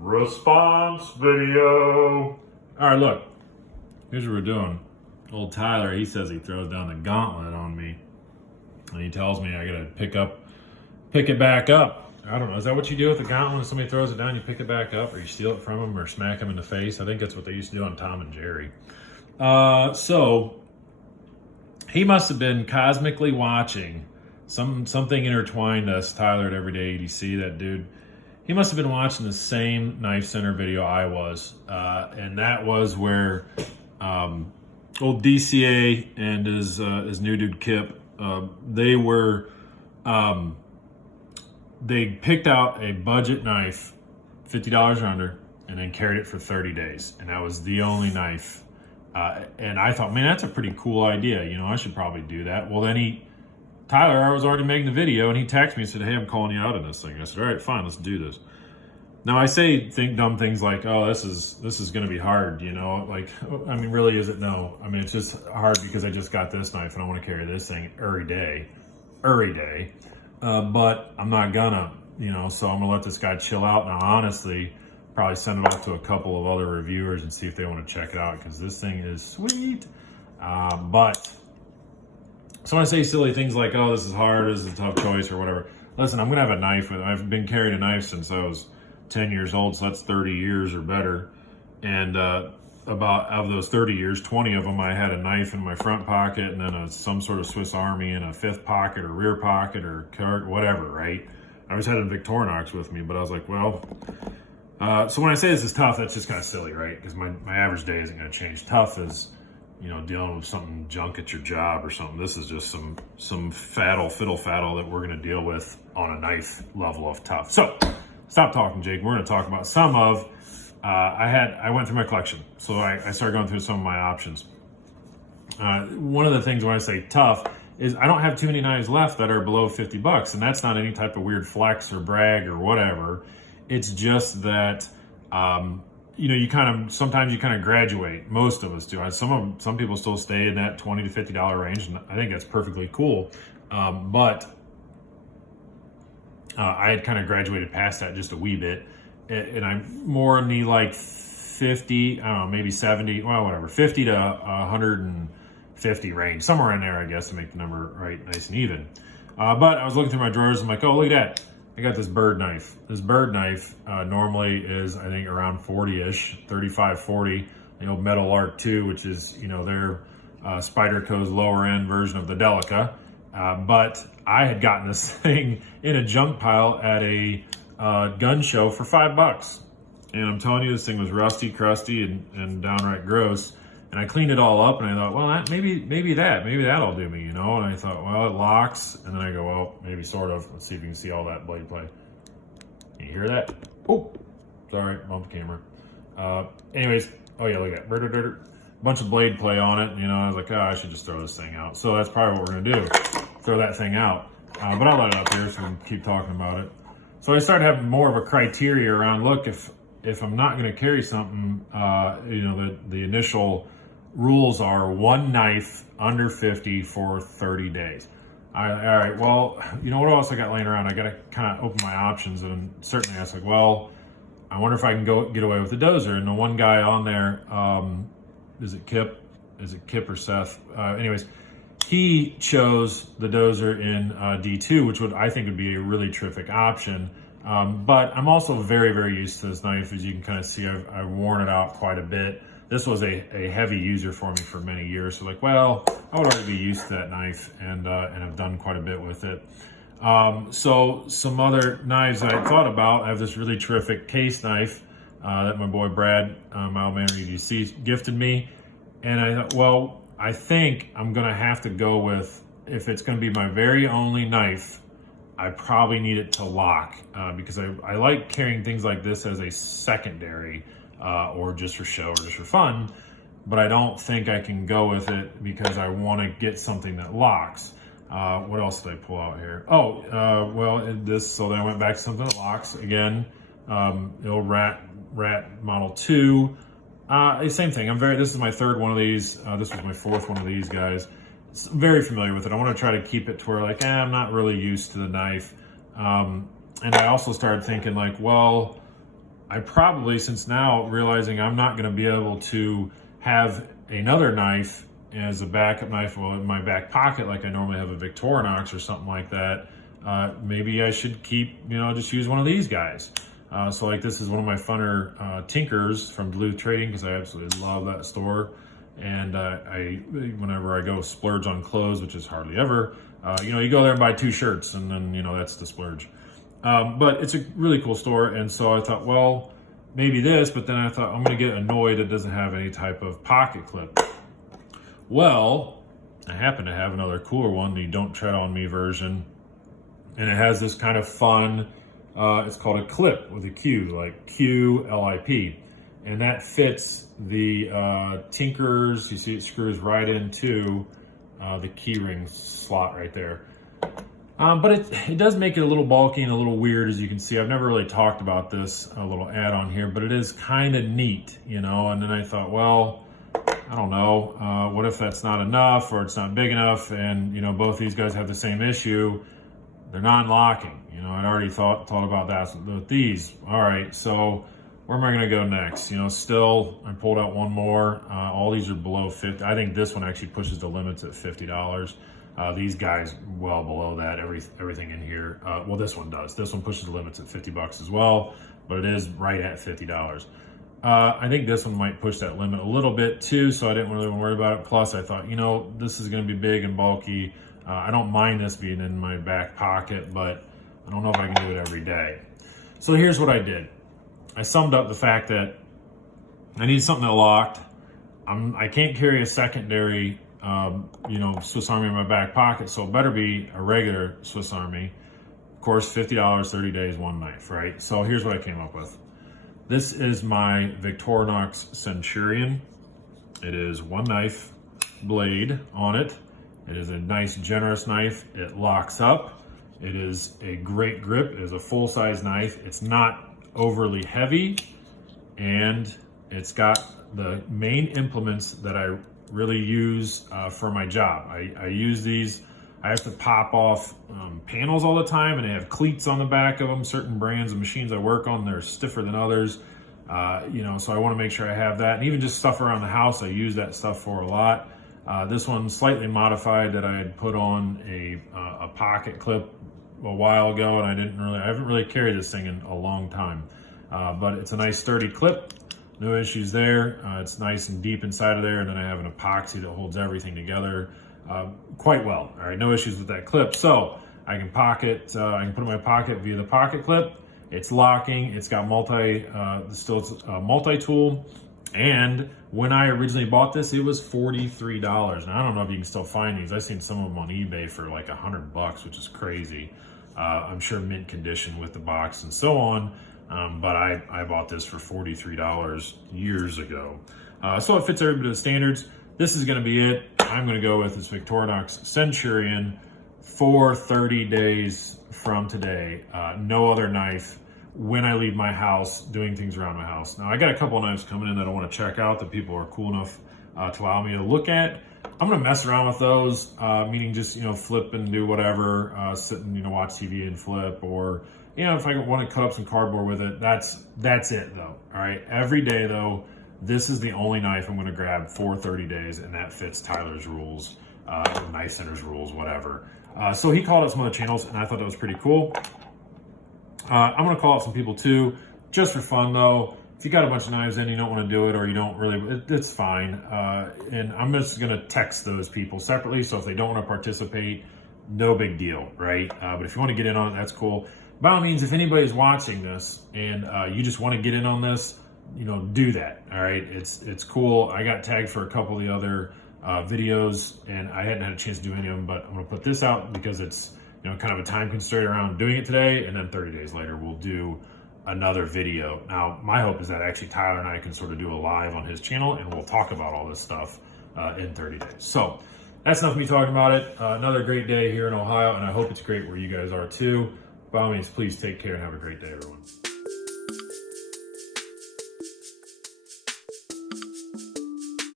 Response video. All right, look. Here's what we're doing. Old Tyler, he says he throws down the gauntlet on me. And he tells me I gotta pick it back up. I don't know. Is that what you do with the gauntlet? When somebody throws it down, you pick it back up, or you steal it from them, or smack them in the face? I think that's what they used to do on Tom and Jerry. So he must have been cosmically watching. Something intertwined us, Tyler at Everyday EDC, that dude. He must have been watching the same Knife Center video I was. And that was where old DCA and his new dude Kip, they picked out a budget knife, $50 or under, and then carried it for 30 days. And that was the only knife. And I thought, man, that's a pretty cool idea. You know, I should probably do that. Well, then Tyler, I was already making the video, and he texted me and said, hey, I'm calling you out on this thing. I said, all right, fine, let's do this. Now, I think dumb things like, oh, this is going to be hard, you know? Like, I mean, really, is it? No. I mean, it's just hard because I just got this knife, and I want to carry this thing every day. But I'm not gonna, you know, so I'm going to let this guy chill out. Now, honestly, probably send it off to a couple of other reviewers and see if they want to check it out, because this thing is sweet. So when I say silly things like, oh, this is hard, this is a tough choice, or whatever, listen, I'm going to have a knife with it. I've been carrying a knife since I was 10 years old, so that's 30 years or better. And about of those 30 years, 20 of them, I had a knife in my front pocket, and then some sort of Swiss Army in a fifth pocket or rear pocket or whatever, right? I always had a Victorinox with me, but I was like, well, so when I say this is tough, that's just kind of silly, right? Because my average day isn't going to change. Tough is, you know, dealing with something junk at your job or something. This is just some fiddle faddle that we're going to deal with on a knife level of tough. So stop talking, Jake. We're going to talk about some of, I went through my collection. So I started going through some of my options. One of the things when I say tough is I don't have too many knives left that are below 50 bucks. And that's not any type of weird flex or brag or whatever. It's just that, you know, sometimes you kind of graduate. Most of us do. Some people still stay in that $20 to $50 range, and I think that's perfectly cool. But I had kind of graduated past that just a wee bit, and I'm more in the like 50, I don't know, maybe 70, well, whatever, 50 to 150 range, somewhere in there, I guess, to make the number right, nice and even. But I was looking through my drawers. I'm like, oh, look at that. I got this bird knife. This bird knife normally is, I think, around 40-ish, 35, 40. The old Metal Arc 2, which is, you know, their Spyderco's lower end version of the Delica. But I had gotten this thing in a junk pile at a gun show for $5. And I'm telling you, this thing was rusty, crusty, and downright gross. And I cleaned it all up, and I thought, well, maybe that'll do me, you know? And I thought, well, it locks. And then I go, well, maybe sort of. Let's see if you can see all that blade play. Can you hear that? Oh, sorry, bumped the camera. Anyways, oh yeah, look at that. Bunch of blade play on it. You know, I was like, oh, I should just throw this thing out. So that's probably what we're gonna do, throw that thing out. But I'll let it up here so we can keep talking about it. So I started having more of a criteria around, look, if I'm not gonna carry something, you know, the initial rules are one knife under 50 for 30 days. All right, well, you know what else I got laying around? I got to kind of open my options, and certainly I was like, well, I wonder if I can get away with the Dozer. And the one guy on there, is it Kip? Is it Kip or Seth? Anyways, he chose the Dozer in D2, which I think would be a really terrific option. But I'm also very, very used to this knife. As you can kind of see, I've worn it out quite a bit. This was a heavy user for me for many years. So like, well, I would already be used to that knife, and I've done quite a bit with it. So some other knives that I thought about, I have this really terrific case knife that my boy Brad, Mile Manor EDC, gifted me. And I thought, well, I think I'm gonna have to go with, if it's gonna be my very only knife, I probably need it to lock, because I like carrying things like this as a secondary, or just for show or just for fun, but I don't think I can go with it because I want to get something that locks. What else did I pull out here? Oh, so then I went back to something that locks again. The old Rat Model 2. Same thing. This is my third one of these. This was my fourth one of these guys. I'm very familiar with it. I want to try to keep it to where like, I'm not really used to the knife. And I also started thinking like, well, I probably, since now realizing I'm not going to be able to have another knife as a backup knife in my back pocket like I normally have a Victorinox or something like that, maybe I should keep, just use one of these guys. So like this is one of my funner Tinkers from Duluth Trading, because I absolutely love that store. And whenever I go splurge on clothes, which is hardly ever, you go there and buy 2 shirts, and then that's the splurge. But it's a really cool store, and so I thought, well, maybe this, but then I thought I'm going to get annoyed it doesn't have any type of pocket clip. Well, I happen to have another cooler one, the Don't Tread on Me version, and it has this kind of fun, it's called a clip with a Q, like Q-L-I-P, and that fits the Tinkers. You see it screws right into the key ring slot right there. But it does make it a little bulky and a little weird, as you can see. I've never really talked about this little add-on here, but it is kind of neat, and then I thought, well, I don't know, what if that's not enough or it's not big enough, and both these guys have the same issue. They're non-locking. I'd already thought about that with these. All right, so where am I going to go next? Still, I pulled out one more. All these are below 50. I think this one actually pushes the limits at $50. These guys well below that. Everything in here. Well, this one does. This one pushes the limits at $50 as well, but it is right at $50. I think this one might push that limit a little bit too, so I didn't really worry about it. Plus, I thought, this is going to be big and bulky. I don't mind this being in my back pocket, but I don't know if I can do it every day. So here's what I did. I summed up the fact that I need something that locked. I can't carry a secondary, Swiss Army in my back pocket, so it better be a regular Swiss Army. Of course, $50, 30 days, 1 knife, right? So here's what I came up with. This is my Victorinox Centurion. It is 1 knife blade on it. It is a nice, generous knife. It locks up. It is a great grip. It is a full-size knife. It's not overly heavy, and it's got the main implements that I really use for my job. I use these. I have to pop off panels all the time, and they have cleats on the back of them. Certain brands of machines I work on, they're stiffer than others. So I want to make sure I have that. And even just stuff around the house, I use that stuff for a lot. This one's slightly modified, that I had put on a pocket clip a while ago, and I haven't really carried this thing in a long time. But it's a nice sturdy clip. No issues there. It's nice and deep inside of there, and then I have an epoxy that holds everything together quite well. All right, no issues with that clip. So I can I can put it in my pocket via the pocket clip. It's locking. It's got multi-tool. And when I originally bought this, it was $43. And I don't know if you can still find these. I've seen some of them on eBay for like $100, which is crazy. I'm sure mint condition with the box and so on. But I bought this for $43 years ago. So it fits every bit of the standards. This is going to be it. I'm going to go with this Victorinox Centurion for 30 days from today. No other knife when I leave my house, doing things around my house. Now, I got a couple of knives coming in that I want to check out that people are cool enough to allow me to look at. I'm going to mess around with those, meaning just, flip and do whatever, sit and, watch TV and flip, or, if I want to cut up some cardboard with it, that's it though. All right. Every day though, this is the only knife I'm going to grab for 30 days, and that fits Tyler's rules, Knife Center's rules, whatever. So he called out some other channels, and I thought that was pretty cool. I'm going to call out some people too, just for fun though. If you got a bunch of knives in, you don't want to do it, or you don't really, it's fine. And I'm just going to text those people separately. So if they don't want to participate, no big deal, right? But if you want to get in on it, that's cool. By all means, if anybody's watching this and you just want to get in on this, do that. All right. It's cool. I got tagged for a couple of the other videos, and I hadn't had a chance to do any of them, but I'm going to put this out because it's, kind of a time constraint around doing it today. And then 30 days later, we'll do another video. Now, my hope is that actually Tyler and I can sort of do a live on his channel, and we'll talk about all this stuff in 30 days. So that's enough of me talking about it. Another great day here in Ohio, and I hope it's great where you guys are too. By all means, please take care and have a great day, everyone.